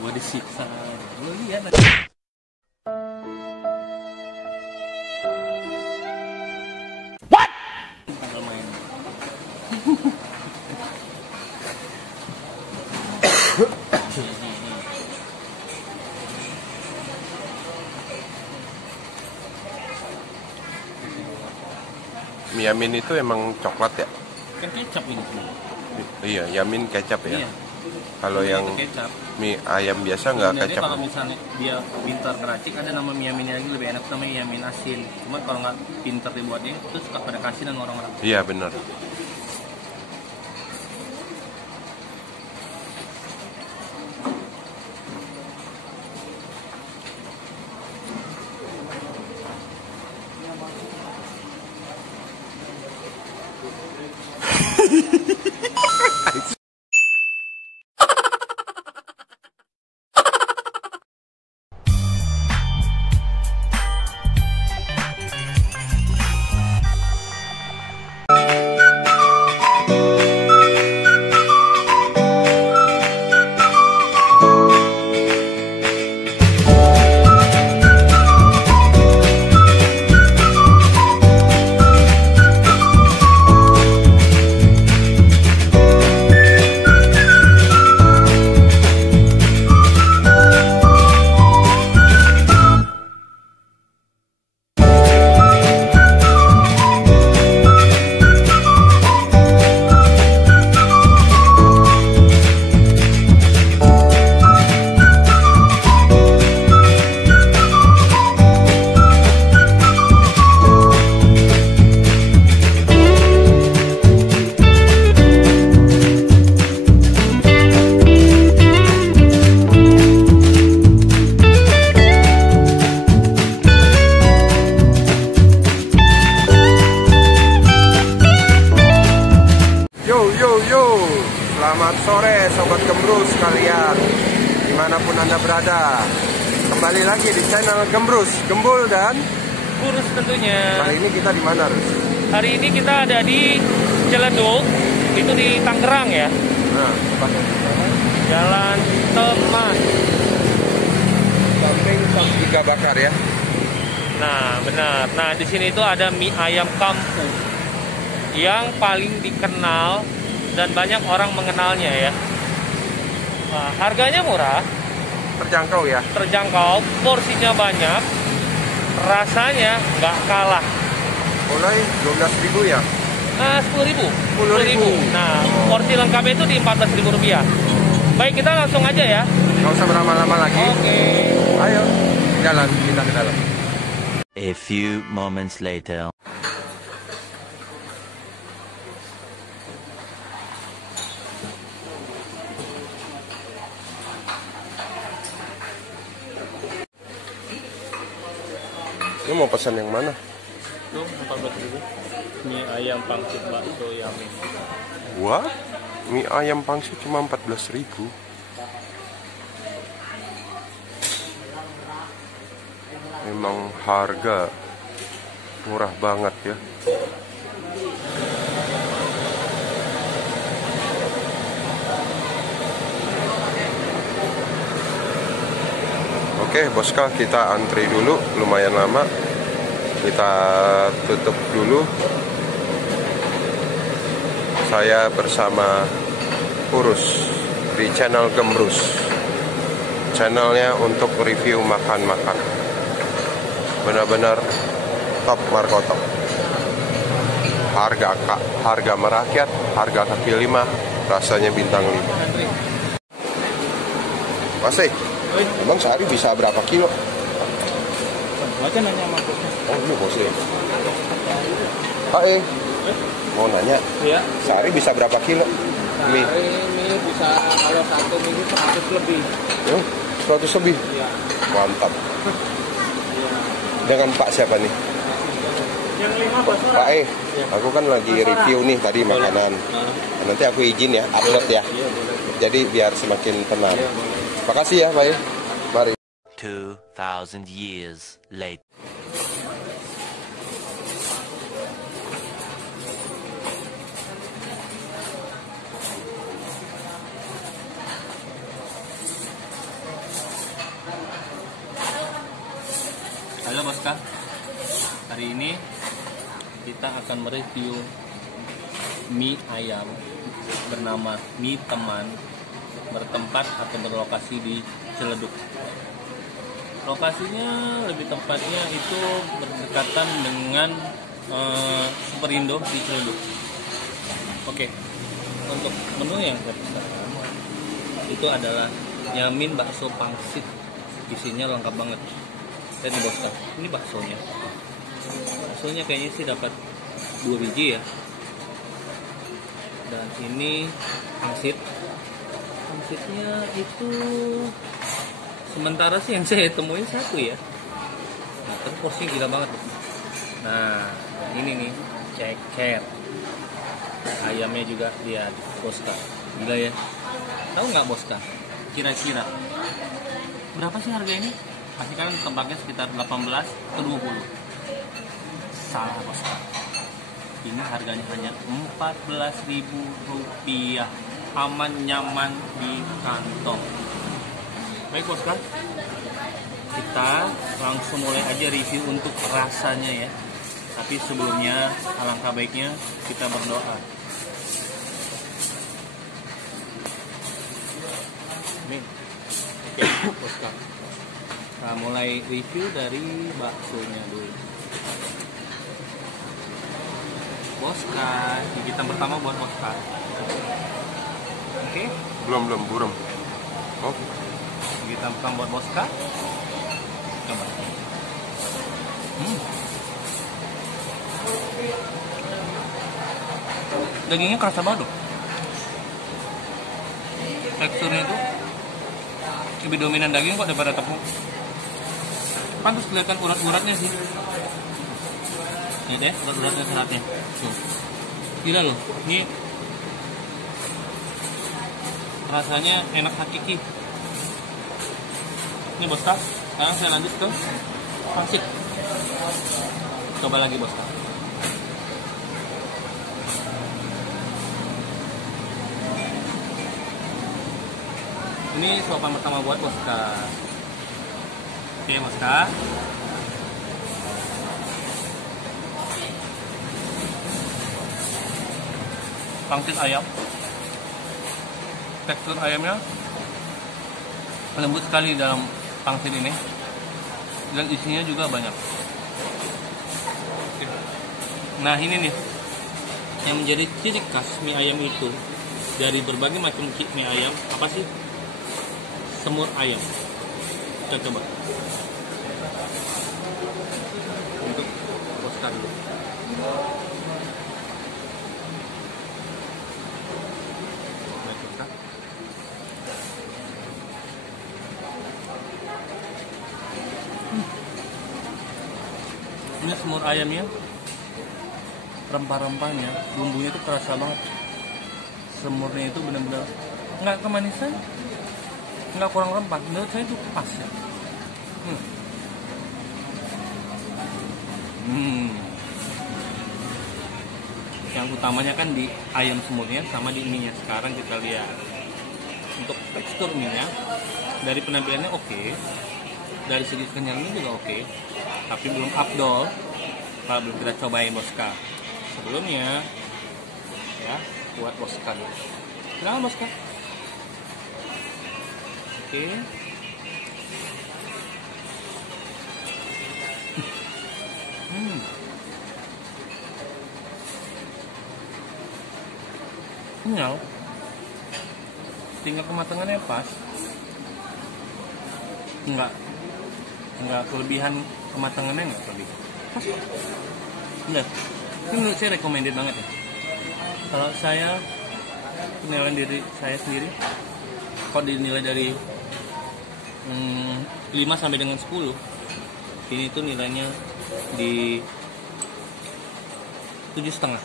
Gua disiksa. Lu lihat. What? Tanggal main. Mie Yamin itu emang coklat ya? Kan kecap ini. Iya, Yamin kecap ya. Iya. Kalau yang kecap. mie ayam biasa nggak Sebenarnya kecap. kalau misalnya dia pintar ngeracik, ada nama mie Yamin lagi lebih enak, namanya Yamin asin. Cuma kalau nggak pintar dibuatnya, itu suka pada kasihan orang-orang. Iya benar. Selamat sore Sobat Gembrus kalian, dimanapun Anda berada. Kembali lagi di channel Gembrus, Gembul dan Kurus tentunya. Hari ini kita di mana, Rus? Hari ini kita ada di Ciledug, itu di Tangerang ya. Nah, Jalan Teman. samping Sang Iga Bakar ya. Nah, benar. Nah, di sini itu ada mie ayam kampung yang paling dikenal dan banyak orang mengenalnya ya. Nah, harganya murah, Terjangkau ya. terjangkau, porsinya banyak, rasanya nggak kalah. Mulai 12.000 ya. 10.000. 10.000. Nah, porsi lengkapnya itu di Rp14.000. Baik, kita langsung aja ya. Nggak usah berlama-lama lagi. Oke. Ayo, jalan kita ke dalam. A few moments later. Lu mau pesan yang mana? Itu 14.000. Mie ayam pangsit bakso Yamin. Wah, mie ayam pangsit cuma 14.000. Memang harga murah banget ya. Oke Boska, kita antri dulu, lumayan lama. Kita tutup dulu. Saya bersama Urus di channel Gembrus. Channelnya untuk review makan-makan. Benar-benar top markotop. Harga merakyat, harga kaki 5, rasanya bintang 5. Masih? Emang sehari bisa berapa kilo? Baca nanya sama bosnya. Oh ini bosnya. Mau nanya? Iya. Sehari bisa berapa kilo? Mie? Ini bisa kalau satu minggu 100 lebih. 100 lebih? Iya. Mantap. Dengan Pak siapa nih? Yang 5 bakso. Pak aku kan lagi review nih tadi makanan. Nanti aku izin ya, upload ya. Jadi biar semakin tenang. Makasih ya Pak. Mari. 2,000 years later. Bosca, hari ini kita akan mereview mie ayam bernama Mie Teman, bertempat atau berlokasi di Ciledug. Lokasinya lebih tepatnya itu berdekatan dengan Superindo di Ciledug. Oke, untuk menu yang saya pesan itu adalah nyamin bakso pangsit, isinya lengkap banget. Lihat nih Bosca, ini baksonya. Baksonya kayaknya sih dapat 2 biji ya. Dan ini pangsit. Pangsitnya itu sementara sih yang saya temuin 1 ya. Nah, tapi porsinya gila banget. Nah, ini nih ceker. Ayamnya juga lihat Bosca. Gila ya. Tahu nggak Bosca? Kira-kira berapa sih harga ini? Pasti kan tempatnya sekitar 18 ke 20. Salah Bosca. Ini harganya hanya Rp14.000. Aman nyaman di kantong. Baik Bosca, kita langsung mulai aja review untuk rasanya ya. Tapi sebelumnya alangkah baiknya kita berdoa. Nih, oke Bosca. Nah, mulai review dari baksonya dulu. Bosca, gigitan pertama buat Bosca. Oke? Belum burem. Oke. Gigitan pertama buat Bosca. Coba. Dagingnya kerasa banget loh. Teksturnya itu lebih dominan daging kok daripada tepung. Pantas kelihatan urat-uratnya sih. Ini deh, urat-uratnya seratnya. Tuh. Gila loh, ini rasanya enak hakiki. Ini Bosca, sekarang saya lanjut ke pangsit. Coba lagi Bosca. Ini suapan pertama buat Bosca. Oke Bosca. Pangsit ayam. Tekstur ayamnya lembut sekali dalam pangsit ini. Dan isinya juga banyak. Nah ini nih yang menjadi ciri khas mie ayam itu. Dari berbagai macam mie ayam, apa sih? Semur ayam. Kita coba untuk Bosca dulu. Ini semur ayamnya, rempah-rempahnya, bumbunya itu kerasa banget. Semurnya itu benar-benar nggak kemanisan, nggak kurang rempah. Menurut saya itu pas ya. Yang utamanya kan di ayam semurnya sama di mie-nya. Sekarang kita lihat untuk tekstur mie-nya, dari penampilannya oke, dari segi kenyalnya juga oke, tapi belum afdol kalau belum kita cobain Bosca. Sebelumnya ya buat Bosca dulu. Silakan Bosca. Oke. Kenyal. Tinggal kematangannya pas. Enggak kelebihan kematangannya, enggak kelebihan. Pas. Bener. Ini menurut saya recommended banget ya. Kalau saya penilaian diri saya sendiri, kalau dinilai dari 5 sampai dengan 10, ini tuh nilainya di 7,5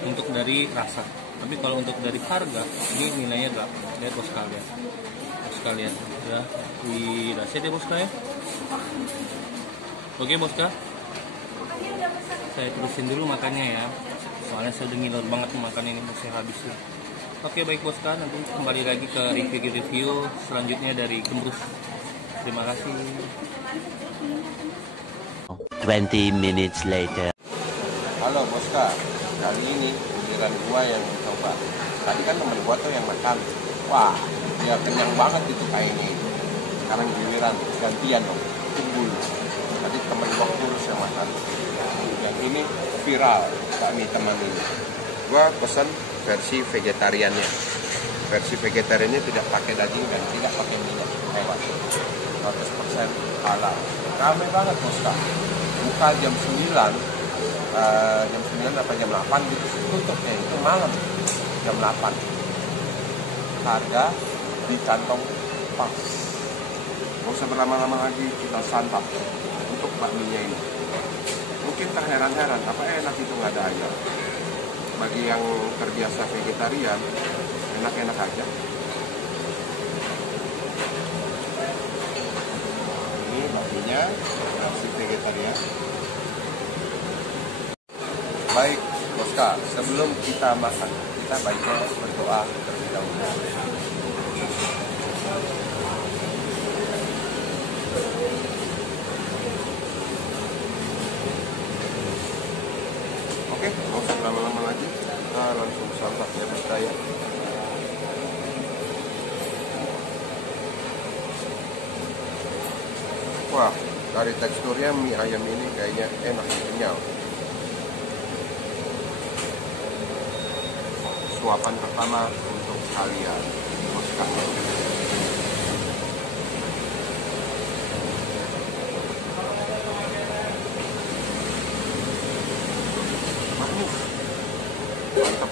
untuk dari rasa. Tapi kalau untuk dari harga, ini nilainya 8. Lihat Bosca, lihat. Bosca lihat ya, dirasain ya Bosca ya. Oke Bosca, saya terusin dulu makannya ya, soalnya saya udah ngiler banget makan ini, mau saya habisin. Oke baik Bosca, nanti kembali lagi ke review selanjutnya dari Gembrus. Terima kasih. 20 minutes later. Halo Boska, kali ini giliran gua yang coba. Tadi kan temen gua tuh yang makan. Wah, dia kenyang banget itu kayaknya itu. Sekarang giliran gantian dong, timbul. Tadi temen gua kurus yang makan. Yang ini viral, kami teman ini. Gua pesan versi vegetariannya. Versi vegetariannya tidak pakai daging dan tidak pakai minyak hewan. 100% halal. Ramai banget Boska. Buka jam 9, jam 9 apa jam 8 gitu, tutupnya itu malam jam 8. Harga di kantong pas. Gak usah berlama-lama lagi, kita santap untuk bakminya ini. Mungkin terheran-heran, apa enak itu nggak ada ayam. Bagi yang terbiasa vegetarian, enak-enak aja. Ini bakminya versi vegetarian. Baik, Boska, sebelum kita makan, kita baiknya berdoa terlebih dahulu. Oke, nggak usah lama-lama lagi, kita langsung santap ya Boska ya. Wah, dari teksturnya mie ayam ini kayaknya enak, kenyal. Suapan pertama untuk kalian, Boska. Manis, mantap.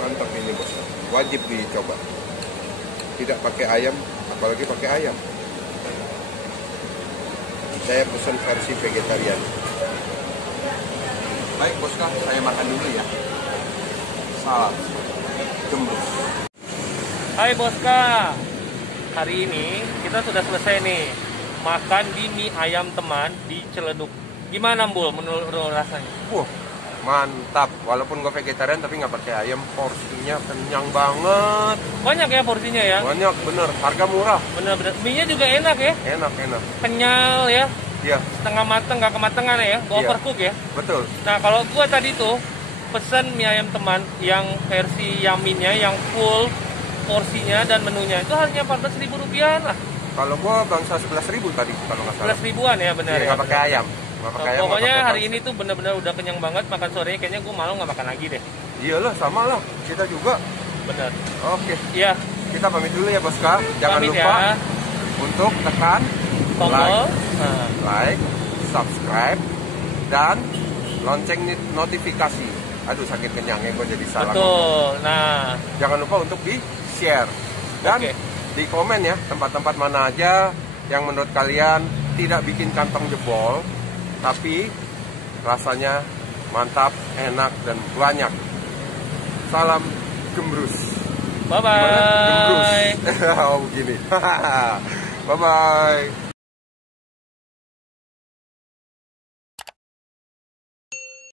Mantap ini Boska, wajib dicoba. Tidak pakai ayam, apalagi pakai ayam. Saya pesan versi vegetarian. Baik Boska, saya makan dulu ya. Salam gembus. Hai Boska, hari ini kita sudah selesai nih makan di mie ayam teman di Ciledug. Gimana Mbul menurut rasanya? Mantap. Walaupun gue vegetarian tapi nggak pakai ayam, porsinya kenyang banget. Banyak ya porsinya ya? Banyak, bener. Harga murah. Bener-bener. Mie-nya juga enak ya? Enak. Kenyal ya? Iya, Setengah mateng, nggak kematangan ya? Nggak Iya. overcook ya? betul. Nah kalau gua tadi tuh pesen mie ayam teman yang versi yaminnya, yang full porsinya dan menunya itu harganya Rp14.000 lah. Kalau gue bangsa 11.000 tadi, kalau nggak salah. 11.000-an ya benar Iya, ya? nggak pakai ayam. Nggak pakai ayam, Pokoknya nggak pakai hari bangsa. ini tuh bener-bener udah kenyang banget, makan sorenya kayaknya gue malu nggak makan lagi deh. Iyalah, sama lah. Kita juga. Bener. Oke, Iya, kita pamit dulu ya Boska. Jangan pamit lupa ya. untuk tekan Tombol. Nah, like, subscribe, dan lonceng notifikasi. Aduh, sakit kenyangnya gue jadi salah. betul. Nah, Jangan lupa untuk di-share. Dan Oke. di komen ya, tempat-tempat mana aja yang menurut kalian tidak bikin kantong jebol, tapi rasanya mantap, enak, dan banyak. Salam gembrus. bye-bye. Gembrus. Oh, begini. Bye-bye.